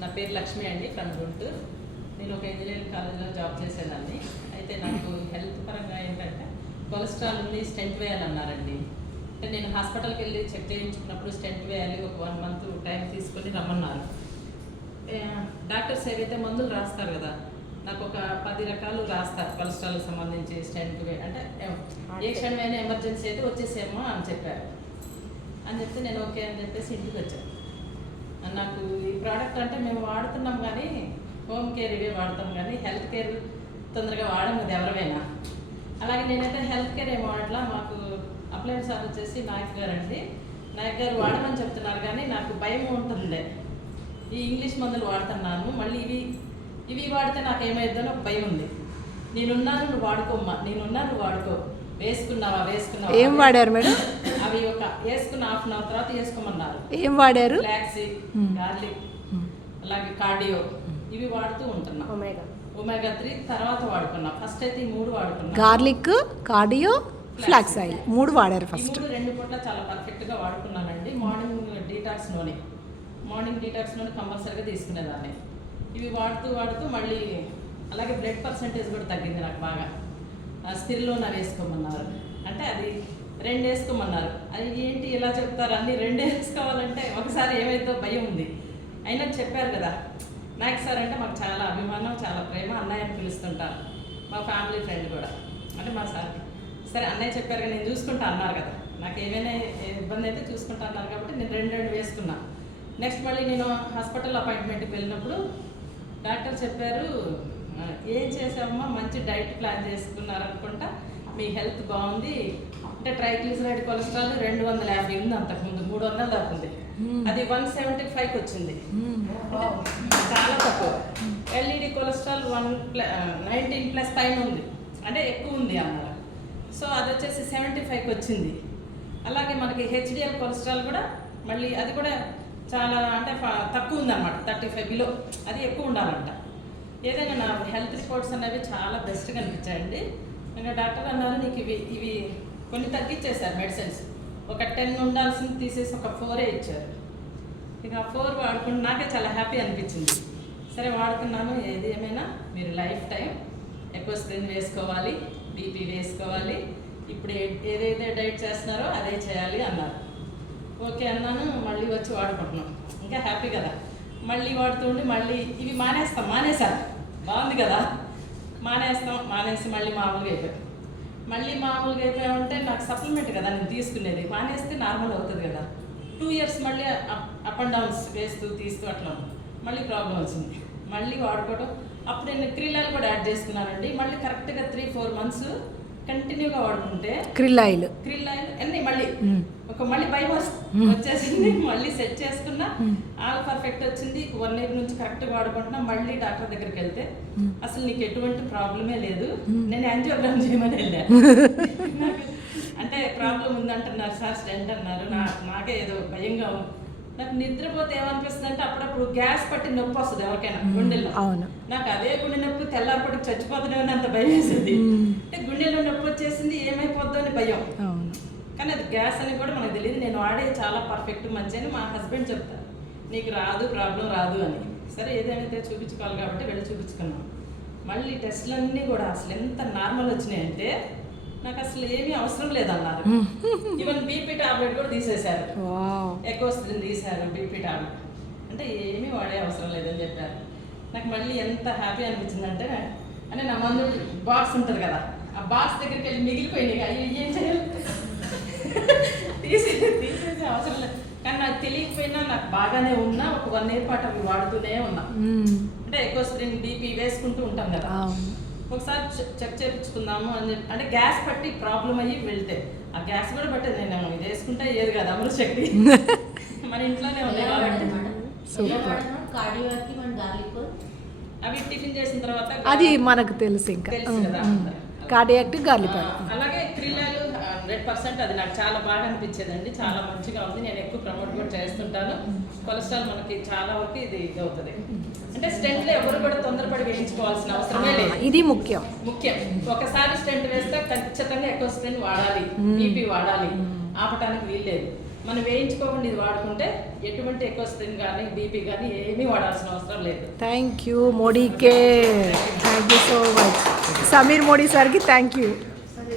నా పేరు లక్ష్మి అండి, ఫ్రమ్ గుంటూరు. నేను ఒక ఇంజనీరింగ్ కాలేజ్లో జాబ్ చేసేదాన్ని. అయితే నాకు హెల్త్ పరంగా ఏంటంటే కొలెస్ట్రాల్ ఉంది, స్టెంట్ వేయాలన్నారండి. అంటే నేను హాస్పిటల్కి వెళ్ళి చెక్ చేయించుకున్నప్పుడు స్టెంట్ వేయాలి, ఒక 1 మంత్ టైం తీసుకొని రమ్మన్నారు. డాక్టర్స్ ఏవైతే మందులు రాస్తారు కదా, నాకు ఒక 10 రకాలు రాస్తారు కొలెస్ట్రాల్కి సంబంధించి. స్టెంట్ అంటే ఏ క్షణమైనా ఎమర్జెన్సీ అయితే వచ్చేసేమో అని చెప్పారు. అని చెప్తే నేను ఓకే అని చెప్పేసి ఇంటికి వచ్చాను. నాకు ఈ ప్రోడక్ట్ అంటే మేము వాడుతున్నాం కానీ హోమ్ కేర్ ఇవే వాడతాం కానీ హెల్త్ కేర్ తొందరగా వాడడం కదా ఎవరైనా. అలాగే నేనైతే హెల్త్ కేర్ ఏం వాడట్లా. మాకు అప్లయన్స్ సార్ వచ్చేసి నాయక్ గారు అండి. నాయక్ గారు వాడమని చెప్తున్నారు కానీ నాకు భయం ఉంటుంది. ఈ ఇంగ్లీష్ మందులు వాడుతున్నాను, మళ్ళీ ఇవి వాడితే నాకు ఏమైందని ఒక భయం ఉంది. నేనున్నాను, నువ్వు వాడుకోమ్మా, నేనున్నాను, నువ్వు వాడుకో. వేసుకున్నావా? ఏం వాడారు మేడం? అవి ఒక వేసుకున్న హాఫ్ అన్ అవర్ తర్వాత వేసుకోమన్నారు. ఏం వాడారు? ఫ్లాక్సీ, గార్లిక్, అలాగే కార్డియో, ఇవి వాడుతూ ఉంటున్నా. ఒమేగా 3 తర్వాత వాడుకున్నా. ఫస్ట్ అయితే ఈ 3 వాడుకున్నా. గార్లిక్, కార్డియో, ఫ్లాక్స్ ఆయిల్ 3 వాడారు ఫస్ట్. 2 పూట్ల చాలా పర్ఫెక్ట్గా వాడుకున్నానండి. మార్నింగ్ డీటాక్స్ నూనె కంపల్సరీగా తీసుకునేదాన్ని. ఇవి వాడుతూ మళ్ళీ అలాగే బ్లడ్ పర్సంటేజ్ కూడా తగ్గింది నాకు బాగా. స్పిరులినా వేసుకోమన్నారు. అంటే అది 2 వేసుకోమన్నారు. అది ఏంటి ఇలా చెప్తారు, అన్ని 2 వేసుకోవాలంటే ఒకసారి ఏమైతే భయం ఉంది. అయినా చెప్పారు కదా. నాయక్ సార్ అంటే మాకు చాలా అభిమానం, చాలా ప్రేమ. అన్నయ్య అని పిలుస్తుంటారు. మా ఫ్యామిలీ ఫ్రెండ్ కూడా, అంటే మా సార్కి. సరే అన్నయ్య చెప్పారు కదా, నేను చూసుకుంటా అన్నారు కదా. నాకు ఏమైనా ఇబ్బంది అయితే చూసుకుంటా అన్నారు కాబట్టి నేను 2 వేసుకున్నా. నెక్స్ట్ మళ్ళీ నేను హాస్పిటల్ అపాయింట్మెంట్కి వెళ్ళినప్పుడు డాక్టర్ చెప్పారు, ఏం చేసామమ్మా, మంచి డైట్ ప్లాన్ చేసుకున్నారు అనుకుంటా, మీ హెల్త్ బాగుంది. అంటే ట్రైగ్లిసరైడ్ కొలెస్ట్రాల్ 250 ఉంది, అంతకుముందు 300 దాకా ఉంది. అది 175కి వచ్చింది, చాలా తక్కువ. ఎల్ఈడి కొలెస్ట్రాల్ 19+ పైన ఉంది, అంటే ఎక్కువ ఉంది అన్నారు. సో అది వచ్చేసి 75కి వచ్చింది. అలాగే మనకి హెచ్డిఎల్ కొలెస్ట్రాల్ కూడా మళ్ళీ అది కూడా చాలా అంటే తక్కువ ఉందన్నమాట, 35 బిలో. అది ఎక్కువ ఉండాలంట. ఏదైనా నా హెల్త్ రిపోర్ట్స్ అనేవి చాలా బెస్ట్గా అనిపించాయండి. ఇంకా డాక్టర్ అన్నారు, నీకు ఇవి కొన్ని తగ్గించేశారు మెడిసిన్స్. ఒక 10 ఉండాల్సింది తీసేసి ఒక 4 ఇచ్చారు. ఇక 4 వాడుకుంటే నాకే చాలా హ్యాపీ అనిపించింది. సరే వాడుకున్నాను. ఏది ఏమైనా మీరు లైఫ్ టైం ఎకోస్ప్రిన్ వేసుకోవాలి, బీపీ వేసుకోవాలి, ఇప్పుడు ఏదైతే డైట్ చేస్తున్నారో అదే చేయాలి అన్నారు. ఓకే అన్నాను. మళ్ళీ వచ్చి వాడుకుంటున్నాం. ఇంకా హ్యాపీ కదా. మళ్ళీ వాడుతుండి మళ్ళీ ఇవి మానేసాను. బాగుంది కదా, మానేసి మళ్ళీ మామూలుగా అయిపోయామంటే నాకు సప్లిమెంట్ కదా నేను తీసుకునేది. మానేస్తే నార్మల్ అవుతుంది కదా. 2 ఇయర్స్ మళ్ళీ అప్ అండ్ డౌన్స్ తీస్తూ అట్లా మళ్ళీ ప్రాబ్లం వచ్చింది. మళ్ళీ వాడుకోవడం. అప్పుడు నేను క్రిల్ కూడా యాడ్ చేసుకున్నానండి. మళ్ళీ కరెక్ట్గా 3-4 మంత్స్ కంటిన్యూగా వాడుకుంటే క్రిల్ ఆయిల్ అన్నీ మళ్ళీ భయం వచ్చేసింది. మళ్ళీ సెట్ చేసుకున్నా, ఆల్ పర్ఫెక్ట్ వచ్చింది. 1 ఇయర్ నుంచి కరెక్ట్గా వాడుకుంటున్నా. మళ్ళీ డాక్టర్ దగ్గరికి వెళ్తే అసలు నీకు ఎటువంటి ప్రాబ్లమే లేదు, నేను యాంజియోగ్రామ్ చేయమని వెళ్ళాను. అంటే ప్రాబ్లం ఉందంటున్నారు సార్, స్టెంట్ అన్నారు. నాకే ఏదో భయంగా ఉంది. నాకు నిద్రపోతే ఏమనిపిస్తుంది అంటే అప్పుడప్పుడు గ్యాస్ పట్టి నొప్పి వస్తుంది ఎవరికైనా గుండెల్లో. నాకు అదే గుండె నొప్పి తెల్లారిపటికి చచ్చిపోతున్నామని అంత భయం వేసింది. అంటే గుండెల్లో నొప్పి వచ్చేసింది, ఏమైపోద్దో అని భయం. కానీ అది గ్యాస్ అని కూడా మనకు తెలియదు. నేను వాడే చాలా పర్ఫెక్ట్ మంచి అని మా హస్బెండ్ చెప్తారు, నీకు ప్రాబ్లం రాదు అని. సరే ఏదైతే చూపించుకోవాలి కాబట్టి వెళ్ళి చూపించుకున్నాం. మళ్ళీ టెస్టులన్నీ కూడా అసలు ఎంత నార్మల్ వచ్చినాయంటే నాకు అసలు ఏమీ అవసరం లేదన్నారు. ఈవెన్ బీపీ టాబ్లెట్ కూడా తీసేశారు, ఎకోస్ప్రిన్ తీశారు, బీపీ టాబ్లెట్. అంటే ఏమీ వాడే అవసరం లేదని చెప్పారు. నాకు మళ్ళీ ఎంత హ్యాపీ అనిపించిందంటే, అంటే నా మందు బాక్స్ ఉంటుంది కదా, ఆ బాక్స్ దగ్గరికి వెళ్ళి మిగిలిపోయినాయి. అవి ఏం చేయాలి, తీసేసే అవసరం లేదు. కానీ నాకు తెలియకపోయినా నాకు బాగానే ఉన్నా ఒక 1 ఇయర్ పాటు అవి వాడుతూనే ఉన్నా. అంటే ఎకోస్ప్రిన్ బీపీ వేసుకుంటూ ఉంటాం కదా, ఒకసారి చెక్ చేయించుకుందాము అని చెప్పి. అంటే గ్యాస్ పట్టి ప్రాబ్లం అయ్యి వెళ్తే ఆ గ్యాస్ కూడా బట్టి నేను ఇది వేసుకుంటే ఏది కదా, అమృత శక్తి మన ఇంట్లోనే ఉంది కాబట్టి. అవి టిఫిన్ చేసిన తర్వాత అది మనకు తెలుసు కదా. Cardiac garlic. అలాగే క్రిలాలు 100% అది నాకు చాలా బాగా అనిపించేదండి. చాలా మంచిగా ఉంది. నేను ఎక్కువ ప్రమోట్ కూడా చేస్తుంటాను. కొలెస్ట్రాల్ మనకి చాలా వరకు ఇది అవుతుంది. అంటే స్టెంట్లో ఎవరు కూడా తొందరపడి వేయించుకోవాల్సిన అవసరమే లేదు. ఇది ముఖ్యం. ఒకసారి స్టెంట్ వేస్తే ఖచ్చితంగా ఎకోస్ప్రిన్ వాడాలి, బీపీ వాడాలి, ఆపటానికి వీల్లేదు. మనం వేయించుకోకుండా ఇది వాడుకుంటే ఎటువంటి ఎక్కువ స్ప్రిన్ కానీ బీపీ కానీ ఏమీ వాడాల్సిన అవసరం లేదు. థ్యాంక్ యూ మోడీకే, thank you so much. Sameer Modi సార్కి థ్యాంక్ యూ.